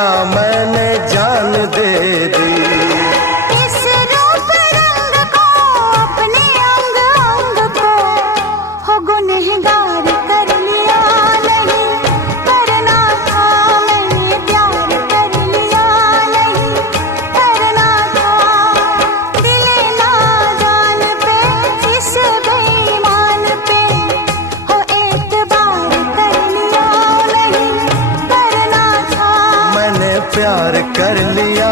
लिया मैंने जान दे दी। इस रूप रंग को अपने अंग अंग को हो गुनहगार कर लिया, नहीं करना था मैंने प्यार कर लिया, नहीं करना था। दिले नादान पे इस बेईमान पे हो एतबार कर लिया, नहीं करना था। मैंने प्यार कर लिया